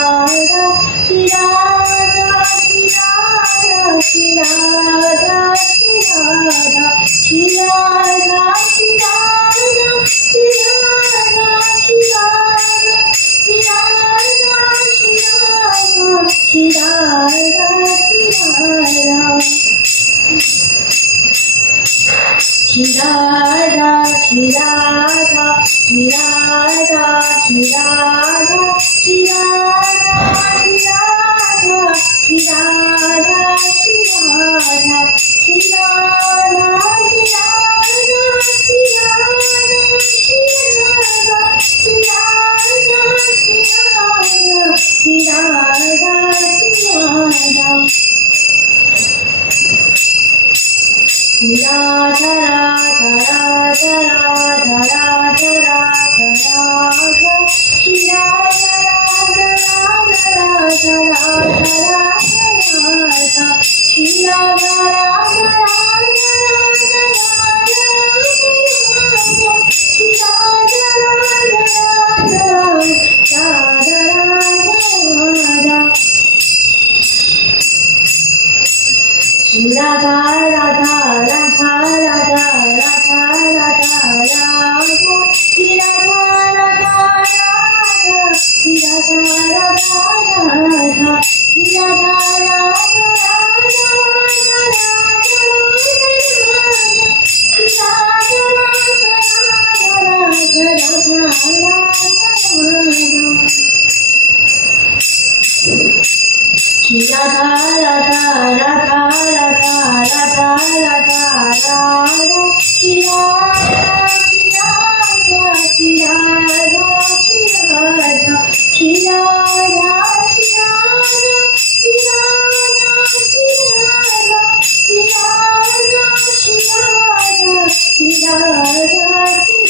Radha, Shri Radha, Shri Radha, Shri Radha, Shri Radha, Shri Radha, Shri Radha, Shri Radha, Shri Radha, Shri Radha, Shri Radha, Shri Radha, Shri Radha. Shri Radha, Shri Radha, Shri Radha, Shri Radha, Shri Radha, Shri Radha, Shri Radha, Shri Radha, Shri Radha, Shri Radha, Shri Radha, Shri Radha, Shri Radha, Shri Radha, Shri Radha. Shri Radha, Radha, Radha, Radha, Radha, Radha, Radha, Shri Radha, Radha, Radha, Radha, Radha, Radha, Shri Radha, Radha, Radha, Radha, Radha, Shri Radha, Radha, Radha, Radha, Radha. Shri Radha, Radha, Radha, Radha, Radha, Radha, Radha, Shri Radha, Radha, Radha, Shri Radha, Radha, Radha, Shri Radha, Radha, Radha, Radha, Shri Radha, Radha, Radha. Shri Radha, Radha, Radha, Radha, Radha, Radha, Radha, Shri Radha, Shri Radha, Shri Radha, Shri Radha, Shri Radha, Shri Radha, Shri Radha, Shri Radha, Shri Radha, Shri Radha, Shri Radha, Shri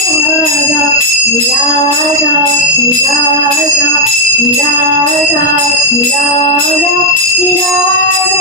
Radha, Shri Radha, Shri Radha, Shri Radha, Shri Radha, Shri Radha, Shri Radha,